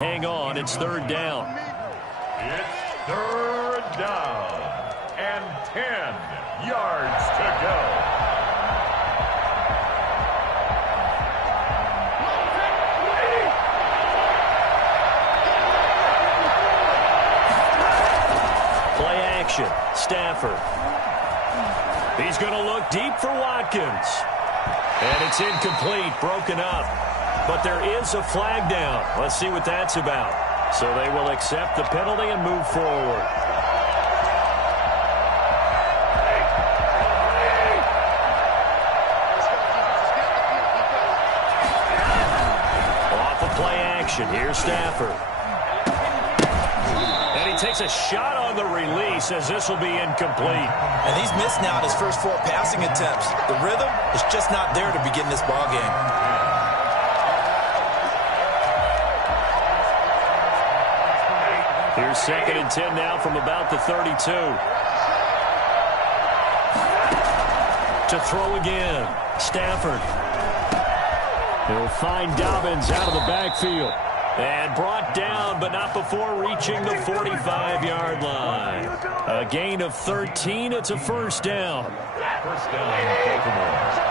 Hang on, it's third down. It's third down and 10 yards to go. Play action. Stafford. He's going to look deep for Watkins. And it's incomplete, broken up. But there is a flag down. Let's see what that's about. So they will accept the penalty and move forward. Off of play action. Here's Stafford. And he takes a shot on the release as this will be incomplete. And he's missed now his first 4 passing attempts. The rhythm is just not there to begin this ball game. Here's second and 10 now from about the 32. To throw again. Stafford. He'll find Dobbins out of the backfield. And brought down, but not before reaching the 45-yard line. A gain of 13. It's a first down. First down, Baltimore.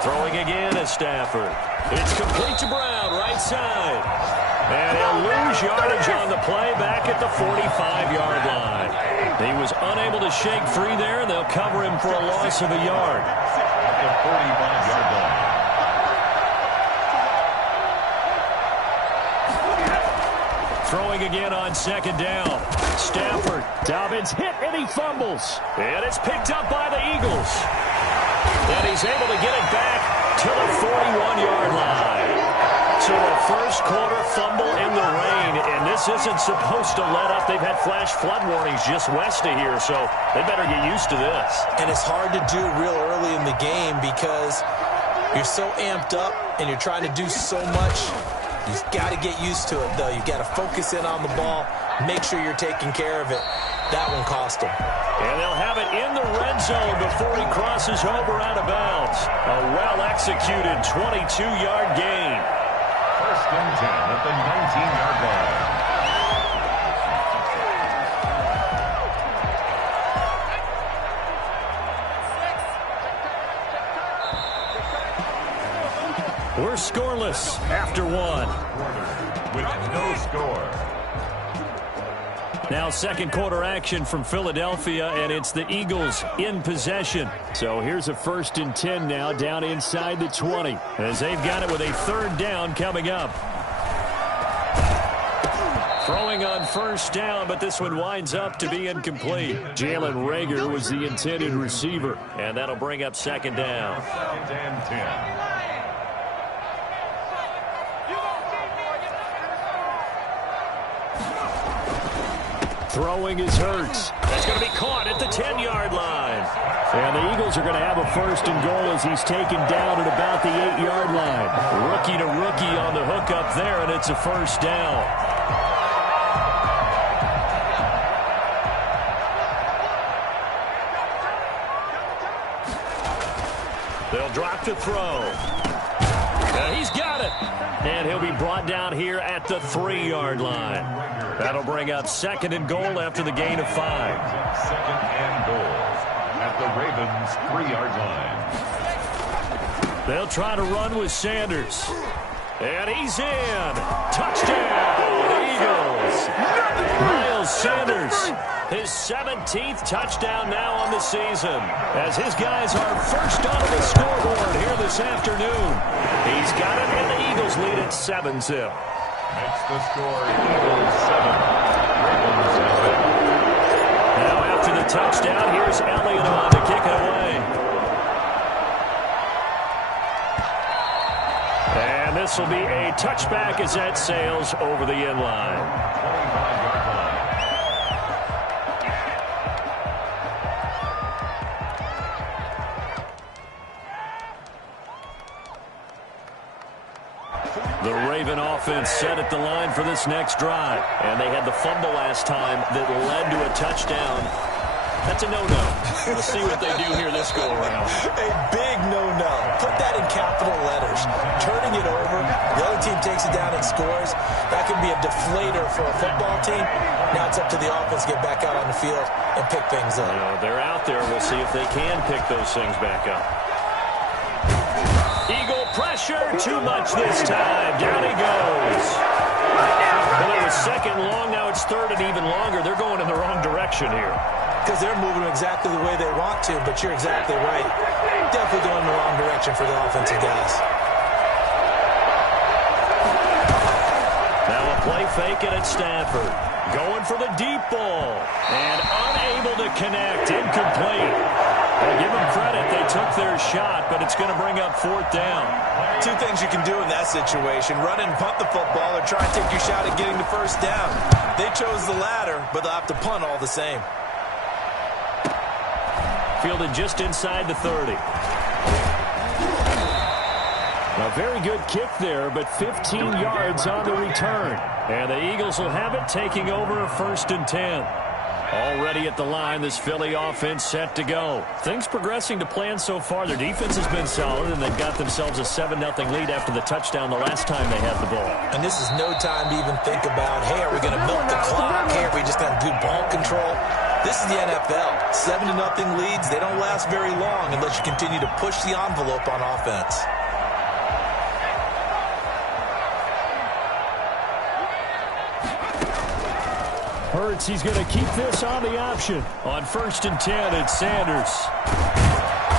Throwing again is Stafford. It's complete to Brown, right side. And he'll lose yardage on the play back at the 45-yard line. He was unable to shake free there, and they'll cover him for a loss of a yard. At the 45-yard line. Throwing again on second down. Stafford. Dobbins hit, and he fumbles. And it's picked up by the Eagles. And he's able to get it back to the 41-yard line. So a first quarter fumble in the rain, and this isn't supposed to let up. They've had flash flood warnings just west of here, so they better get used to this. And it's hard to do real early in the game because you're so amped up and you're trying to do so much. You've got to get used to it, though. You've got to focus in on the ball, make sure you're taking care of it. That one cost him. And they'll have it in the red zone before he crosses over out of bounds. A well-executed 22-yard gain. First and 10 at the 19-yard line. We're scoreless after one. With no score. Now second quarter action from Philadelphia, and it's the Eagles in possession. So here's a first and 10 now down inside the 20 as they've got it with a third down coming up. Throwing on first down, but this one winds up to be incomplete. Jalen Reagor was the intended receiver, and that'll bring up second down. Second and 10. Throwing is Hurts. That's going to be caught at the 10-yard line. And the Eagles are going to have a first and goal as he's taken down at about the 8-yard line. Rookie to rookie on the hook up there, and it's a first down. They'll drop to throw. He's got it. And he'll be brought down here at the 3-yard line. That'll bring up second and goal after the gain of 5. Second and goal at the Ravens' 3-yard line. They'll try to run with Sanders. And he's in. Touchdown, Eagles. Miles Sanders, his 17th touchdown now on the season, as his guys are first onto the scoreboard here this afternoon. He's got it, and the Eagles lead at 7-zip. Makes the score Eagles 7. Ravens 7. Now after the touchdown, here's Elliott on to kick it away. And this will be a touchback as that sails over the end line. 25-yard line. The Raven offense set at the line for this next drive. And they had the fumble last time that led to a touchdown. That's a no-no. We'll see what they do here this go-around. A big no-no. Put that in capital letters. Turning it over, the other team takes it down and scores. That can be a deflator for a football team. Now it's up to the offense to get back out on the field and pick things up. They're out there. We'll see if they can pick those things back up. Eagle pressure. Too much this time. Down he goes. Well, it was second long. Now it's third and even longer. They're going in the wrong direction here. Because they're moving exactly the way they want to, but you're exactly right. Definitely going in the wrong direction for the offensive guys. Now a play fake it at Stafford. Going for the deep ball. And unable to connect. Incomplete. Well, give them credit. They took their shot, but it's going to bring up fourth down. Two things you can do in that situation. Run and punt the football or try and take your shot at getting the first down. They chose the latter, but they'll have to punt all the same. Fielded just inside the 30. A very good kick there, but 15 yards on the return. And the Eagles will have it, taking over a 1st and 10. Already at the line, this Philly offense set to go. Things progressing to plan so far. Their defense has been solid, and they've got themselves a 7-0 lead after the touchdown the last time they had the ball. And this is no time to even think about, hey, are we going to milk the clock? Hey, are we just going to do ball control? This is the NFL. 7-0 leads, they don't last very long unless you continue to push the envelope on offense. Hurts, he's going to keep this on the option. On 1st and 10, it's Sanders.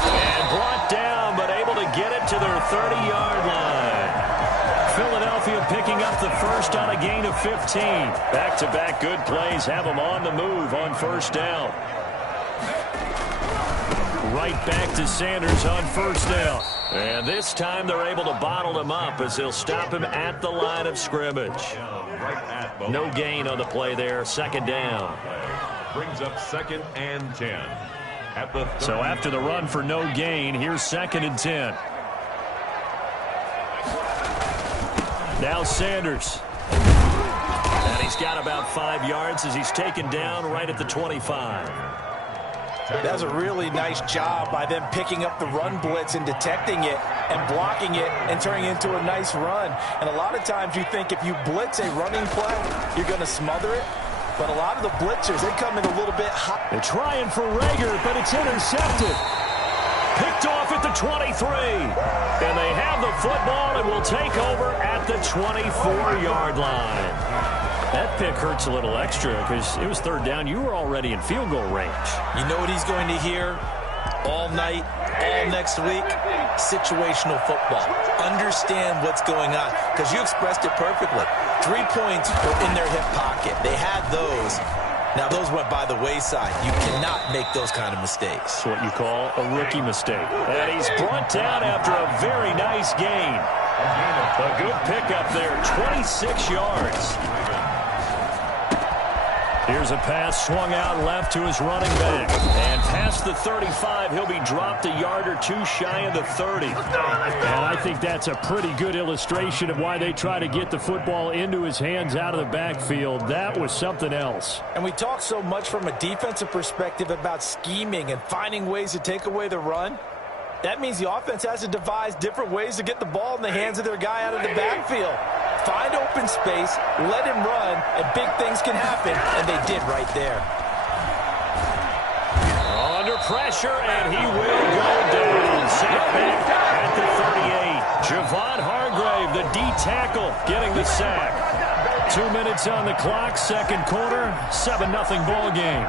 And brought down, but able to get it to their 30-yard line. Philadelphia picking up the first on a gain of 15. Back-to-back good plays have them on the move on 1st down. Right back to Sanders on 1st down. And this time they're able to bottle him up as they'll stop him at the line of scrimmage. No gain on the play there. 2nd down. Brings up 2nd and 10. So after the run for no gain, here's 2nd and 10. Now Sanders. And he's got about 5 yards as he's taken down right at the 25. That's a really nice job by them picking up the run blitz and detecting it and blocking it and turning it into a nice run. And a lot of times you think if you blitz a running play, you're going to smother it. But a lot of the blitzers, they come in a little bit hot. They're trying for Rager, but it's intercepted. Picked off at the 23. And they have the football and will take over at the 24-yard line. That pick hurts a little extra because it was 3rd down. You were already in field goal range. You know what he's going to hear all night, all next week? Situational football. Understand what's going on because you expressed it perfectly. 3 points were in their hip pocket. They had those. Now, those went by the wayside. You cannot make those kind of mistakes. It's what you call a rookie mistake. And he's brought down after a very nice gain. A good pickup there, 26 yards. Here's a pass swung out left to his running back. And past the 35, he'll be dropped a yard or two shy of the 30. And I think that's a pretty good illustration of why they try to get the football into his hands out of the backfield. That was something else. And we talk so much from a defensive perspective about scheming and finding ways to take away the run. That means the offense has to devise different ways to get the ball in the hands of their guy out of the backfield. Find open space, let him run, and big things can happen, and they did right there. Under pressure, and he will go down. Sacked back at the 38. Javon Hargrave, the D tackle, getting the sack. 2 minutes on the clock, 2nd quarter, 7-0 ball game.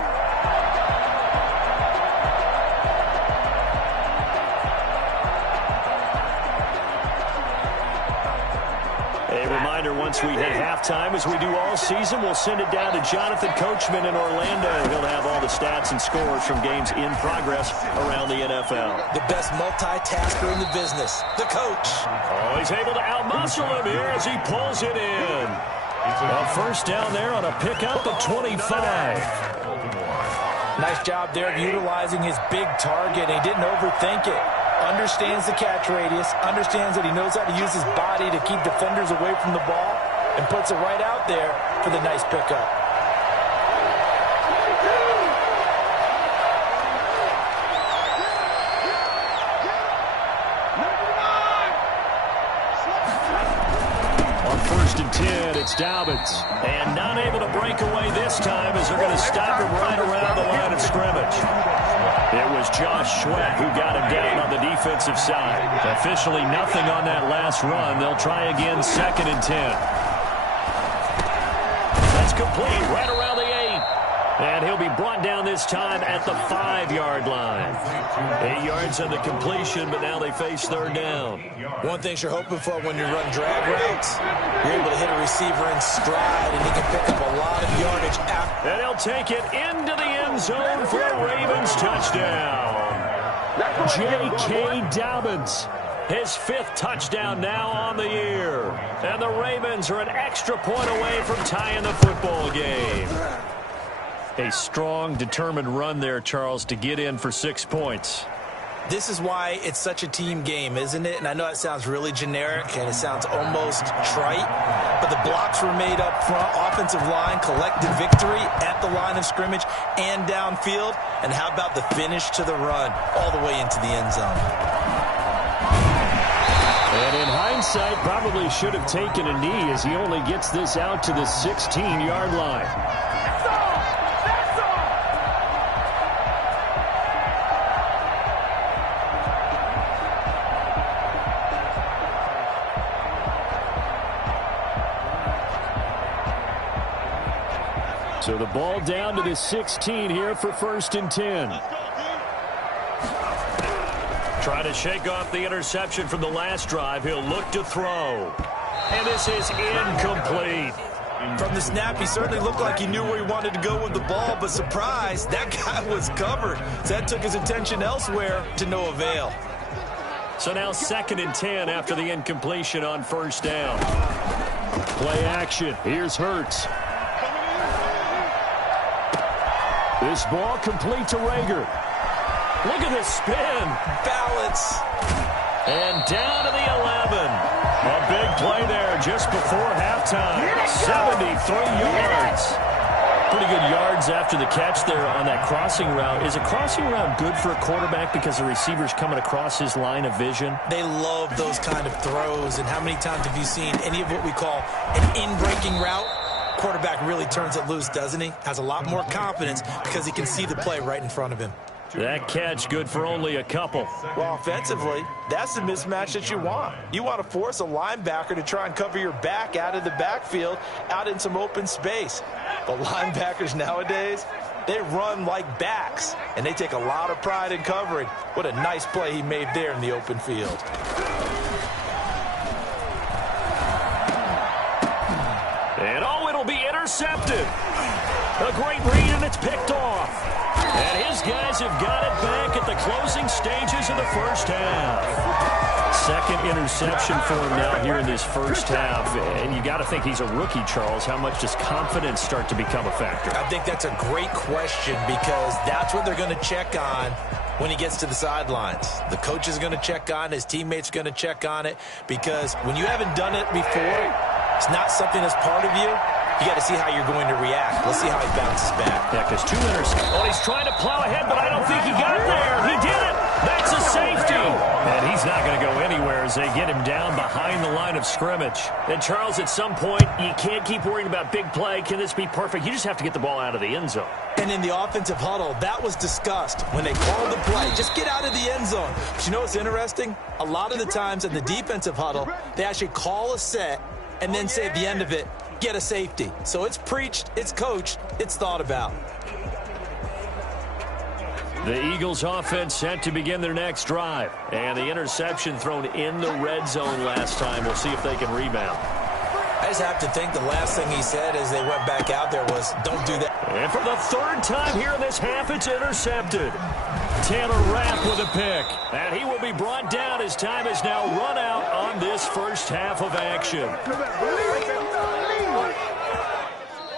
Once we hit halftime, as we do all season, we'll send it down to Jonathan Coachman in Orlando. He'll have all the stats and scores from games in progress around the NFL. The best multitasker in the business, the coach. Oh, he's able to outmuscle him here as he pulls it in. A 1st down there on a pickup of 25. Nice job there of utilizing his big target. He didn't overthink it. Understands the catch radius, understands that he knows how to use his body to keep defenders away from the ball, and puts it right out there for the nice pickup. first and 10. It's Dobbins. And not able to break away this time as they're going to stop him right around the line of scrimmage. It was Josh Sweat who got him down on the defensive side. Officially nothing on that last run. They'll try again, second and 10. That's complete right around the 8. And he'll be brought down this time at the 5-yard line. 8 yards on the completion, but now they face third down. One thing you're hoping for when you run drag routes, you're able to hit a receiver in stride, and he can pick up a lot of yardage after. And he'll take it into the end zone for a Ravens touchdown. J.K. Dobbins, his 5th touchdown now on the year. And the Ravens are an extra point away from tying the football game. A strong, determined run there, Charles, to get in for 6 points. This is why it's such a team game, isn't it? And I know it sounds really generic and it sounds almost trite, but the blocks were made up front. Offensive line collected victory at the line of scrimmage and downfield. And how about the finish to the run all the way into the end zone? And in hindsight, probably should have taken a knee as he only gets this out to the 16-yard line. So the ball down to the 16 here for first and 10. Try to shake off the interception from the last drive. He'll look to throw. And this is incomplete. From the snap, he certainly looked like he knew where he wanted to go with the ball, but surprise, that guy was covered. So that took his attention elsewhere to no avail. So now second and 10 after the incompletion on first down. Play action. Here's Hurts. This ball complete to Rager. Look at this spin. Balance. And down to the 11. A big play there just before halftime. 73 yards. Pretty good yards after the catch there on that crossing route. Is a crossing route good for a quarterback because the receiver's coming across his line of vision? They love those kind of throws. And how many times have you seen any of what we call an in-breaking route? Quarterback really turns it loose, doesn't he? Has a lot more confidence because he can see the play right in front of him. That catch good for only a couple. Well, offensively, that's the mismatch that you want. You want to force a linebacker to try and cover your back out of the backfield, out in some open space. But linebackers nowadays, they run like backs, and they take a lot of pride in covering. What a nice play he made there in the open field. And oh, it'll be intercepted. A great read, and it's picked off. And his guys have got it back at the closing stages of the first half. Second interception for him now here in this first half. And you got to think he's a rookie, Charles. How much does confidence start to become a factor? I think that's a great question because that's what they're going to check on when he gets to the sidelines. The coach is going to check on it. His teammates are going to check on it because when you haven't done it before, it's not something that's part of you. You got to see how you're going to react. Let's see how he bounces back. Yeah, because 2 interceptions. Oh, he's trying to plow ahead, but I don't think he got there. He did it. That's a safety. And he's not going to go anywhere as they get him down behind the line of scrimmage. And, Charles, at some point, you can't keep worrying about big play. Can this be perfect? You just have to get the ball out of the end zone. And in the offensive huddle, that was discussed when they called the play. Just get out of the end zone. But you know what's interesting? A lot of the times in the defensive huddle, they actually call a set and then say at the end of it, get a safety. So it's preached, it's coached, it's thought about. The Eagles offense set to begin their next drive. And the interception thrown in the red zone last time. We'll see if they can rebound. I just have to think the last thing he said as they went back out there was, don't do that. And for the third time here in this half, it's intercepted. Taylor Rapp with a pick. And he will be brought down as time is now run out on this first half of action.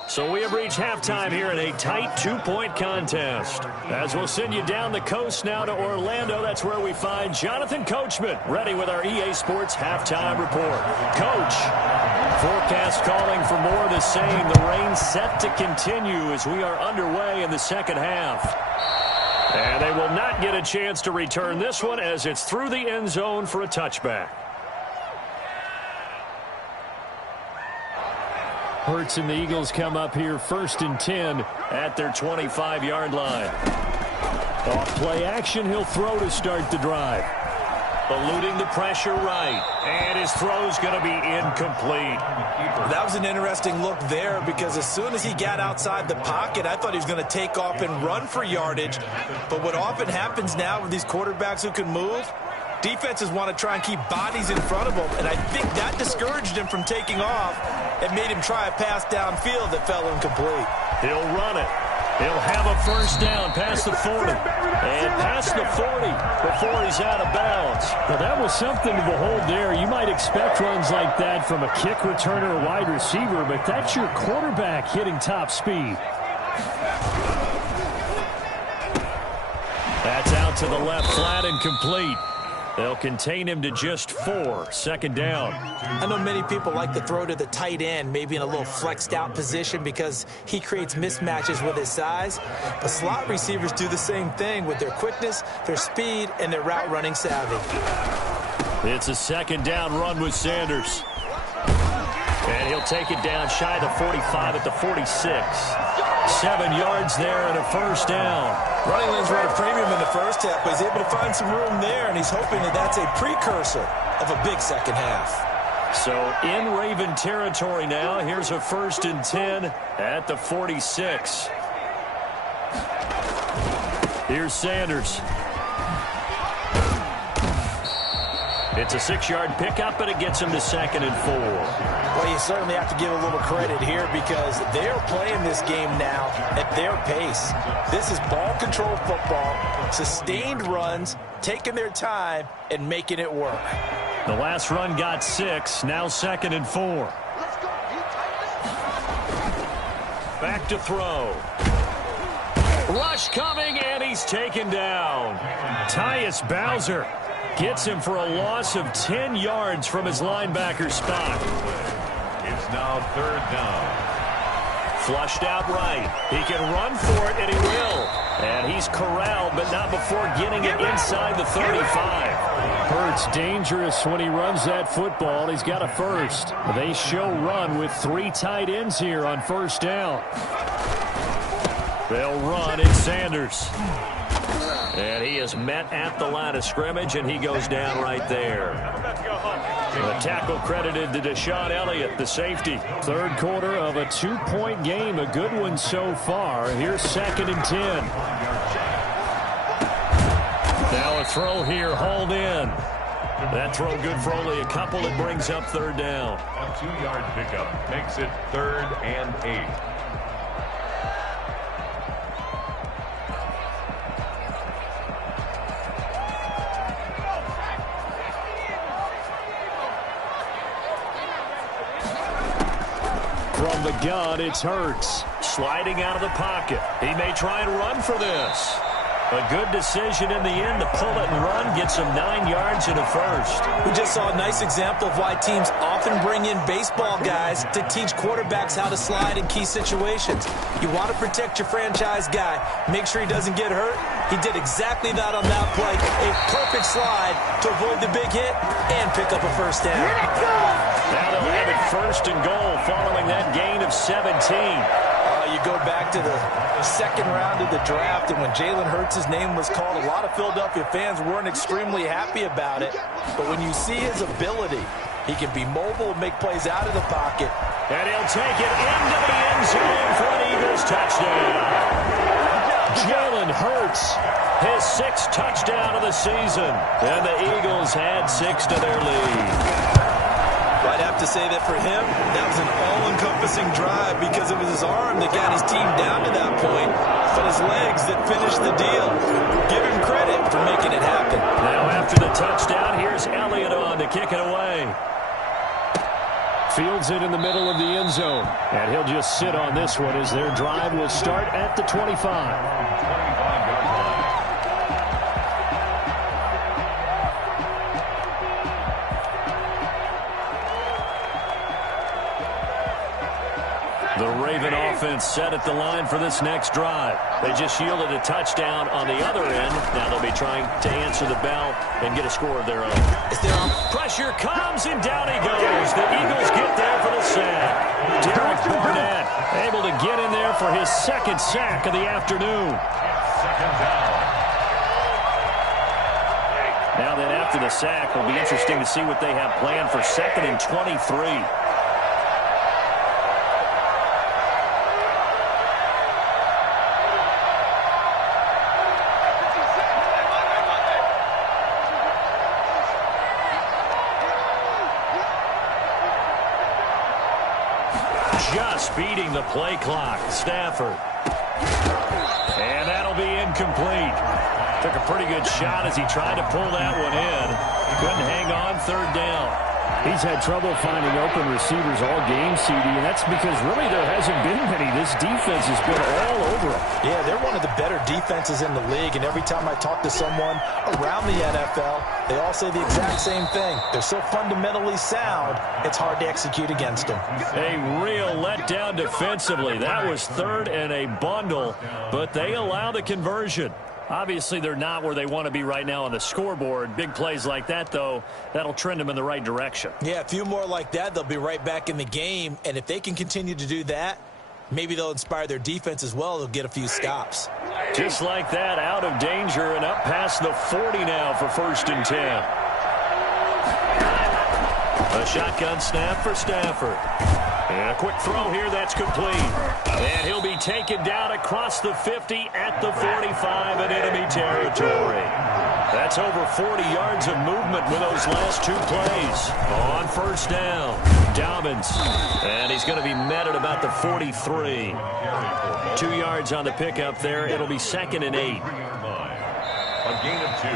So we have reached halftime here in a tight 2-point contest. As we'll send you down the coast now to Orlando, that's where we find Jonathan Coachman, ready with our EA Sports halftime report. Coach, forecast calling for more of the same. The rain set to continue as we are underway in the second half. And they will not get a chance to return this one as it's through the end zone for a touchback. Hurts and the Eagles come up here 1st and 10 at their 25-yard line. Off play action, he'll throw to start the drive. Eluding the pressure right. And his throw's going to be incomplete. That was an interesting look there because as soon as he got outside the pocket, I thought he was going to take off and run for yardage. But what often happens now with these quarterbacks who can move, defenses want to try and keep bodies in front of them, and I think that discouraged him from taking off and made him try a pass downfield that fell incomplete. He'll run it. He'll have a first down past the 40. And past the 40 before he's out of bounds. Well, that was something to behold there. You might expect runs like that from a kick returner or wide receiver, but that's your quarterback hitting top speed. That's out to the left, flat and complete. They'll contain him to just 4. 2nd down. I know many people like to throw to the tight end, maybe in a little flexed out position because he creates mismatches with his size. But slot receivers do the same thing with their quickness, their speed, and their route running savvy. It's a 2nd down run with Sanders. And he'll take it down shy of the 45 at the 46. 7 yards there and a first down. Running lanes were at a premium in the first half, but he's able to find some room there, and he's hoping that that's a precursor of a big second half. So in Raven territory now. Here's a 1st and 10 at the 46. Here's Sanders. It's a 6-yard pickup, but it gets him to 2nd and 4. Well, you certainly have to give a little credit here because they're playing this game now at their pace. This is ball control football, sustained runs, taking their time, and making it work. The last run got 6, now 2nd and 4. Back to throw. Rush coming, and he's taken down. Tyus Bowser gets him for a loss of 10 yards from his linebacker spot. It's now 3rd down. Flushed out right. He can run for it, and he will. And he's corralled, but not before getting it inside the 35. Hurts dangerous when he runs that football. He's got a first. They show run with 3 tight ends here on 1st down. They'll run. It's Sanders. And he is met at the line of scrimmage, and he goes down right there. The tackle credited to Deshaun Elliott, the safety. 3rd quarter of a 2-point game, a good one so far. Here's 2nd and 10. Now a throw here, hauled in. That throw good for only a couple. It brings up 3rd down. A 2-yard pickup makes it 3rd and 8. From the gun, it's Hurts. Sliding out of the pocket. He may try and run for this. A good decision in the end to pull it and run. Gets him 9 yards and a first. We just saw a nice example of why teams often bring in baseball guys to teach quarterbacks how to slide in key situations. You want to protect your franchise guy. Make sure he doesn't get hurt. He did exactly that on that play. A perfect slide to avoid the big hit and pick up a first down. Now they'll have it 1st and goal following that gain of 17. You go back to the 2nd round of the draft, and when Jalen Hurts' name was called, a lot of Philadelphia fans weren't extremely happy about it. But when you see his ability, he can be mobile and make plays out of the pocket. And he'll take it into the end zone for an Eagles touchdown. Jalen Hurts, his 6th touchdown of the season. And the Eagles had 6 to their lead. I'd have to say that for him, that was an all-encompassing drive because it was his arm that got his team down to that point, but his legs that finished the deal. Give him credit for making it happen. Now after the touchdown, here's Elliott on to kick it away. Fields it in the middle of the end zone, and he'll just sit on this one as their drive will start at the 25. The Raven offense set at the line for this next drive. They just yielded a touchdown on the other end. Now they'll be trying to answer the bell and get a score of their own. Pressure comes, and down he goes. The Eagles get there for the sack. Derek Barnett able to get in there for his second sack of the afternoon. Second down. Now then, after the sack, it'll be interesting to see what they have planned for 2nd and 23. Just beating the play clock. Stafford. And that'll be incomplete. Took a pretty good shot as he tried to pull that one in. Couldn't hang on, 3rd down. He's had trouble finding open receivers all game, CD, and that's because really there hasn't been many. This defense has been all over them. Yeah, they're one of the better defenses in the league, and every time I talk to someone around the NFL, they all say the exact same thing. They're so fundamentally sound, it's hard to execute against them. A real letdown defensively. That was 3rd and a bundle, but they allow the conversion. Obviously, they're not where they want to be right now on the scoreboard. Big plays like that, though, that'll trend them in the right direction. Yeah, a few more like that, they'll be right back in the game. And if they can continue to do that, maybe they'll inspire their defense as well. They'll get a few stops. Just like that, out of danger and up past the 40 now for 1st and 10. A shotgun snap for Stafford. And a quick throw here, that's complete. And he'll be taken down across the 50 at the 45 in enemy territory. That's over 40 yards of movement with those last 2 plays. On 1st down, Dobbins. And he's going to be met at about the 43. 2 yards on the pickup there. It'll be 2nd and 8. A gain of 2.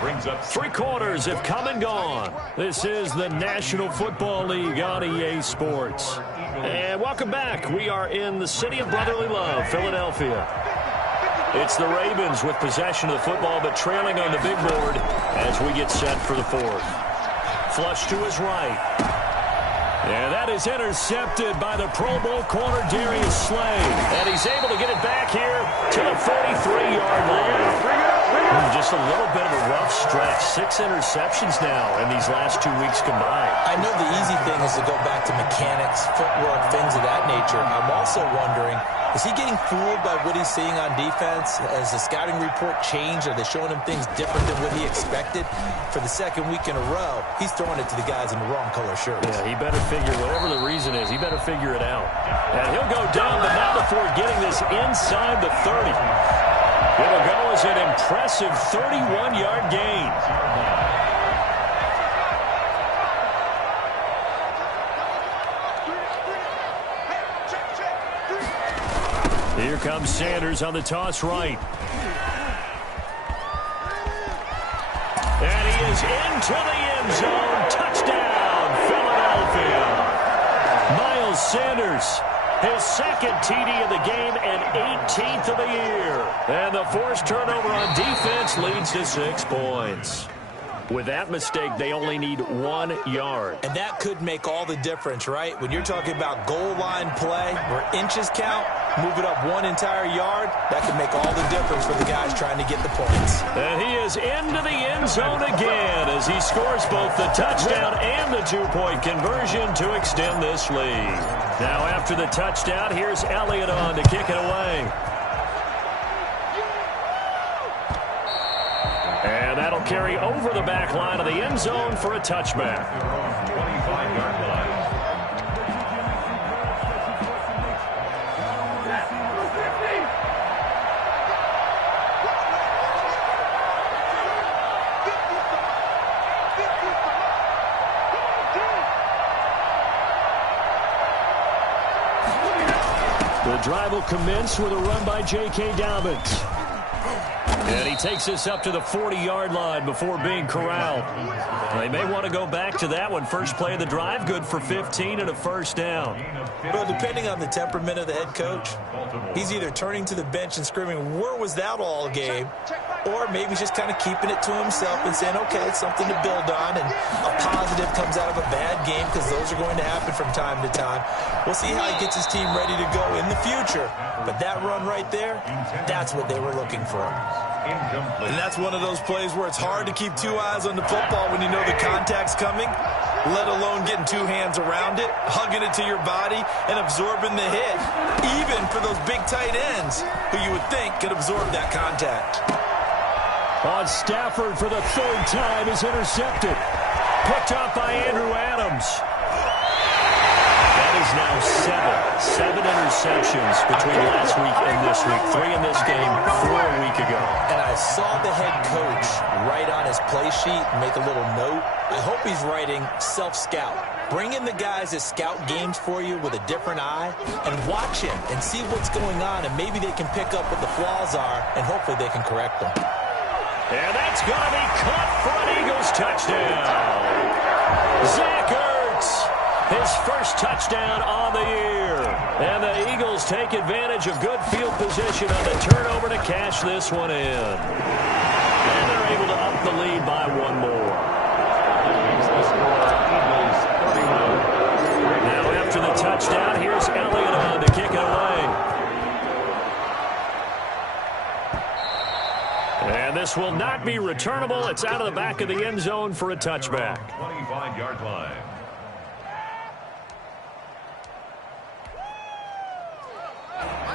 Brings up 3 quarters have come and gone. This is the National Football League on EA Sports. And welcome back. We are in the city of brotherly love, Philadelphia. It's the Ravens with possession of the football, but trailing on the big board as we get set for the 4th. Flush to his right. And that is intercepted by the Pro Bowl corner, Darius Slay. And he's able to get it back here to the 43-yard line. Just a little bit of a rough stretch. 6 interceptions now in these last 2 weeks combined. I know the easy thing is to go back to mechanics, footwork, things of that nature. I'm also wondering, is he getting fooled by what he's seeing on defense? Has the scouting report changed? Are they showing him things different than what he expected? For the 2nd week in a row, he's throwing it to the guys in the wrong color shirts. Yeah, he better figure, whatever the reason is, he better figure it out. And he'll go down, but not before getting this inside the 30. It'll go as an impressive 31-yard gain. Here comes Sanders on the toss right. And he is into the end zone. Touchdown, Philadelphia. Miles Sanders, his 2nd TD of the game and 18th of the year. And the forced turnover on defense leads to 6 points. With that mistake, they only need 1 yard. And that could make all the difference, right? When you're talking about goal line play, where inches count, move it up 1 entire yard, that could make all the difference for the guys trying to get the points. And he is into the end zone again as he scores both the touchdown and the 2-point conversion to extend this lead. Now after the touchdown, here's Elliott on to kick it away. And that'll carry over the back line of the end zone for a touchback. 25-yard line. The drive will commence with a run by J.K. Dobbins. And he takes this up to the 40-yard line before being corralled. They may want to go back to that one. First play of the drive, good for 15 and a 1st down. Well, depending on the temperament of the head coach, he's either turning to the bench and screaming, where was that all game? Or maybe he's just kind of keeping it to himself and saying, okay, it's something to build on, and a positive comes out of a bad game because those are going to happen from time to time. We'll see how he gets his team ready to go in the future. But that run right there, that's what they were looking for. incomplete. And that's one of those plays where it's hard to keep two eyes on the football when you know the contact's coming, let alone getting two hands around it, hugging it to your body, and absorbing the hit, even for those big tight ends who you would think could absorb that contact. On Stafford for the third time is intercepted. Picked up by Andrew Adams. That is now seven interceptions between last week and this week. 3 in this game, 4 a week ago. And I saw the head coach write on his play sheet, make a little note. I hope he's writing self-scout. Bring in the guys that scout games for you with a different eye and watch him and see what's going on, and maybe they can pick up what the flaws are, and hopefully they can correct them. And that's going to be caught for an Eagles touchdown. Zach Ertz, his first touchdown on the year. And the Eagles take advantage of good field position on the turnover to cash this one in. And they're able to up the lead by 1 more. The score, Eagles 31. Now after the touchdown, here's Elliott on to kick it away. And this will not be returnable. It's out of the back of the end zone for a touchback. 25-yard line.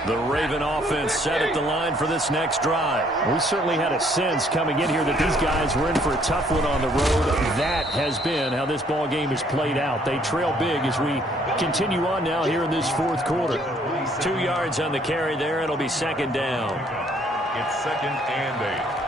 The Raven offense set at the line for this next drive. We certainly had a sense coming in here that these guys were in for a tough one on the road. That has been how this ball game has played out. They trail big as we continue on now here in this fourth quarter. 2 yards on the carry there. It'll be second down. It's 2nd and 8.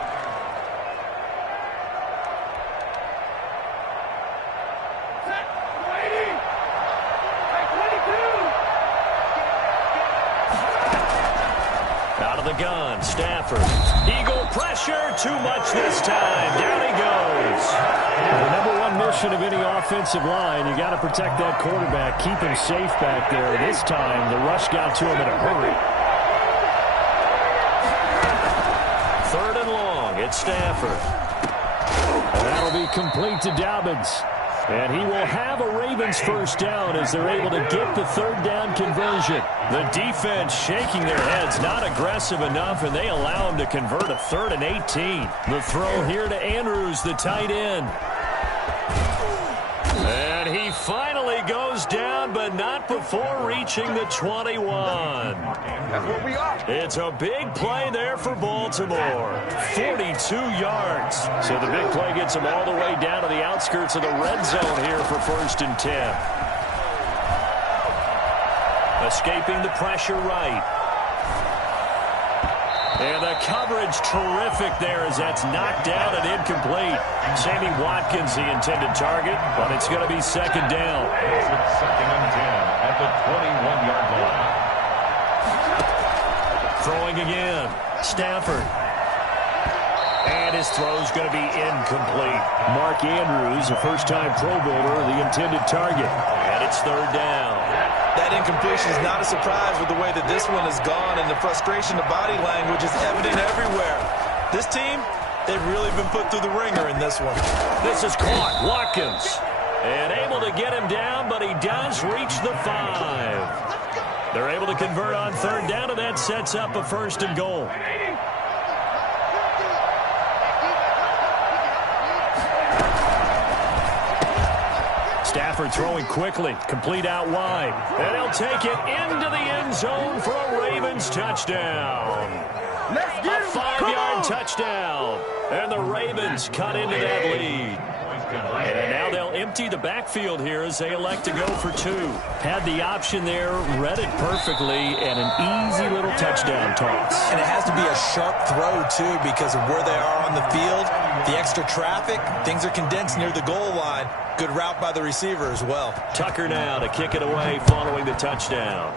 Out of the gun, Stafford. Eagle pressure, too much this time. Down he goes. The number one mission of any offensive line, you got to protect that quarterback, keep him safe back there. This time, the rush got to him in a hurry. 3rd and long, it's Stafford. And that'll be complete to Dobbins. And he will have a Ravens first down as they're able to get the 3rd down conversion. The defense shaking their heads, not aggressive enough, and they allow him to convert a 3rd and 18. The throw here to Andrews, the tight end. And he finally goes down, but not before reaching the 21. That's what we are. It's a big play there for Baltimore. 42 yards. So the big play gets him all the way down to the outskirts of the red zone here for 1st and 10. Escaping the pressure right. And the coverage terrific there as that's knocked down and incomplete. Sammy Watkins the intended target, but it's going to be second down. It's 2nd and 10 at the 21-yard line. Throwing again. Stafford. And his throw's going to be incomplete. Mark Andrews, a first-time Pro Bowler, the intended target. And it's 3rd down. That incompletion is not a surprise with the way that this one has gone, and the frustration, the body language is evident everywhere. This team, they've really been put through the ringer in this one. This is caught. Watkins. And able to get him down, but he does reach the 5. They're able to convert on 3rd down, and that sets up a 1st and goal. Stafford throwing quickly, complete out wide. And he'll take it into the end zone for a Ravens touchdown. A 5-yard touchdown. And the Ravens cut into that lead. And now they'll empty the backfield here as they elect to go for 2. Had the option there, read it perfectly, and an easy little touchdown toss. And it has to be a sharp throw, too, because of where they are on the field. The extra traffic, things are condensed near the goal line. Good route by the receiver as well. Tucker now to kick it away following the touchdown.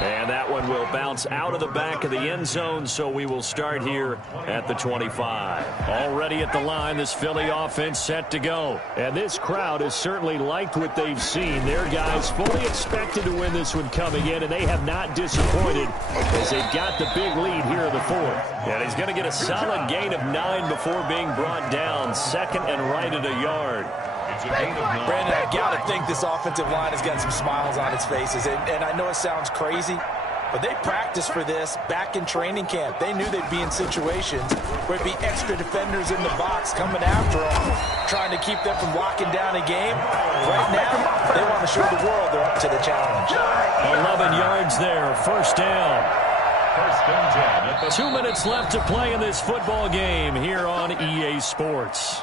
And that one will bounce out of the back of the end zone, so we will start here at the 25. Already at the line, this Philly offense set to go. And this crowd has certainly liked what they've seen. Their guys fully expected to win this one coming in, and they have not disappointed as they've got the big lead here in the 4th. And he's going to get a solid gain of 9 before being brought down. 2nd and right at a yard. Brandon, I got to think this offensive line has got some smiles on its faces. And I know it sounds crazy, But they practiced for this back in training camp. They knew they'd be in situations where it'd be extra defenders in the box coming after them, trying to keep them from locking down a game. Right now, they want to show the world they're up to the challenge. 11 yards there, first down. First and 10. 2 minutes left to play in this football game here on EA Sports.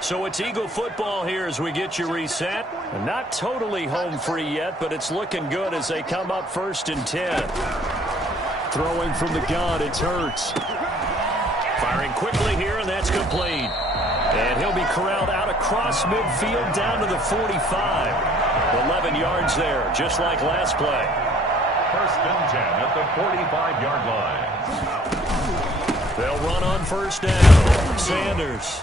So it's Eagle football here as we get you reset. Not totally home free yet, but it's looking good as they come up first and 10. Throwing from the gun, it's Hurts. Firing quickly here, and that's complete. And he'll be corralled out across midfield down to the 45. 11 yards there, just like last play. First and 10 at the 45-yard line. They'll run on first down. Sanders.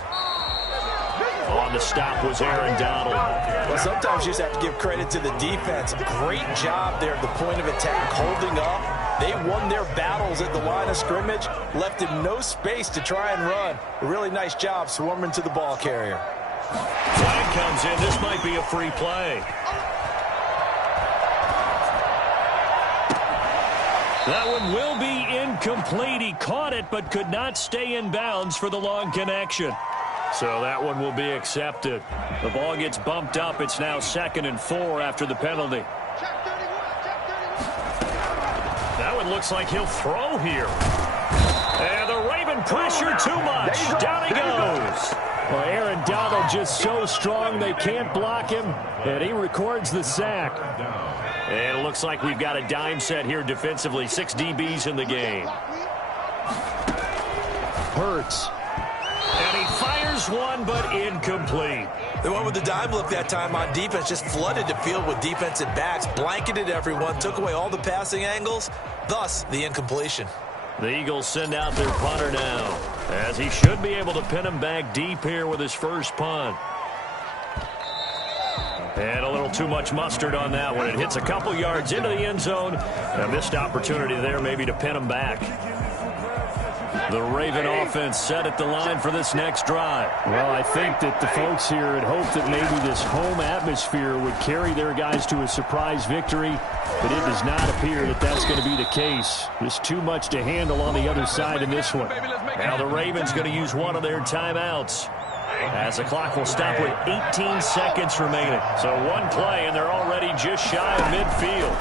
On the stop was Aaron Donald. Well, sometimes you just have to give credit to the defense. Great job there at the point of attack, holding up. They won their battles at the line of scrimmage, left him no space to try and run. A really nice job swarming to the ball carrier. Flag comes in. This might be a free play. That one will be incomplete. He caught it but could not stay in bounds for the long connection. So that one will be accepted. The ball gets bumped up. It's now 2nd and 4 after the penalty. That one looks like he'll throw here. And the Raven pressure too much. Down he goes. Well, Aaron Donald just so strong they can't block him, and he records the sack. And it looks like we've got a dime set here defensively. 6 DBs in the game. Hurts. And he fires one, but incomplete. They went with the dime look that time on defense, just flooded the field with defensive backs, blanketed everyone, took away all the passing angles, thus the incompletion. The Eagles send out their punter now, as he should be able to pin him back deep here with his first punt. And a little too much mustard on that one. It hits a couple yards into the end zone. A missed opportunity there maybe to pin him back. The Raven offense set at the line for this next drive. Well, I think that the folks here had hoped that maybe this home atmosphere would carry their guys to a surprise victory, but it does not appear that that's going to be the case. There's too much to handle on the other side in this one. Now the Ravens going to use one of their timeouts, as the clock will stop with 18 seconds remaining. So one play, and they're already just shy of midfield.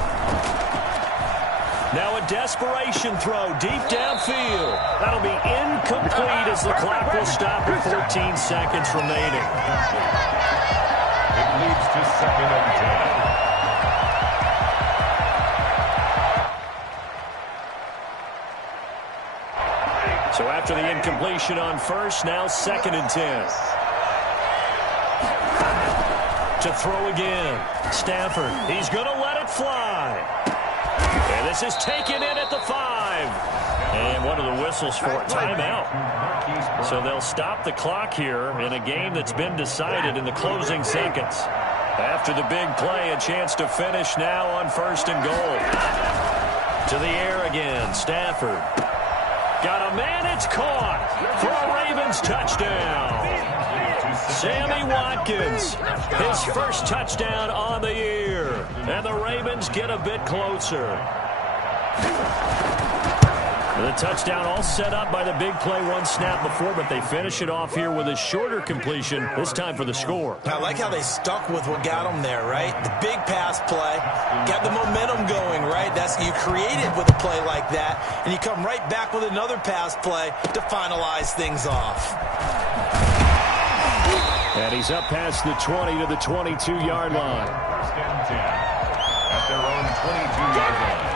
Now a desperation throw deep downfield. That'll be incomplete as the clock will stop with 14 seconds remaining. It leads to 2nd and 10. So after the incompletion on first, now 2nd and 10. To throw again. Stafford, he's going to let it fly. And this is taken in at the 5. And what are the whistles for? Timeout. So they'll stop the clock here in a game that's been decided in the closing seconds. After the big play, a chance to finish now on 1st and goal. To the air again, Stafford. Got a man, it's caught for a Ravens touchdown. Sammy Watkins, his first touchdown on the year. And the Ravens get a bit closer. The touchdown all set up by the big play one snap before, but they finish it off here with a shorter completion, this time for the score. I like how they stuck with what got them there, right? The big pass play, got the momentum going, right? That's you create it with a play like that, and you come right back with another pass play to finalize things off. And he's up past the 20 to the 22-yard line. 1st and 10 at their own 22-yard line.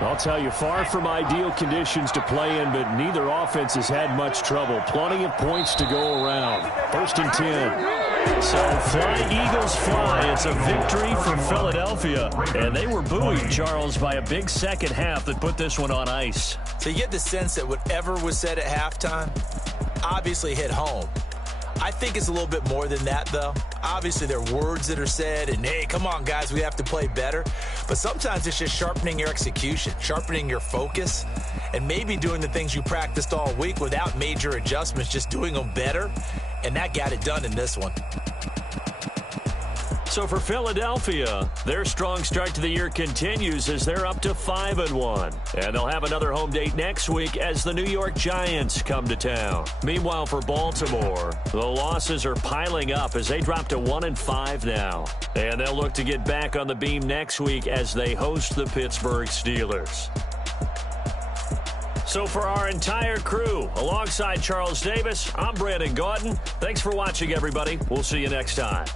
I'll tell you, far from ideal conditions to play in, but neither offense has had much trouble. Plenty of points to go around. 1st and 10. So fly, Eagles, fly. It's a victory for Philadelphia. And they were buoyed, Charles, by a big second half that put this one on ice. So you get the sense that whatever was said at halftime obviously hit home. I think it's a little bit more than that, though. Obviously, there are words that are said, and, hey, come on, guys, we have to play better. But sometimes it's just sharpening your execution, sharpening your focus, and maybe doing the things you practiced all week without major adjustments, just doing them better. and that got it done in this one. So for Philadelphia, their strong start to the year continues as they're up to 5-1. And they'll have another home date next week as the New York Giants come to town. Meanwhile, for Baltimore, the losses are piling up as they drop to 1-5 now. And they'll look to get back on the beam next week as they host the Pittsburgh Steelers. So for our entire crew, alongside Charles Davis, I'm Brandon Gaudin. Thanks for watching, everybody. We'll see you next time.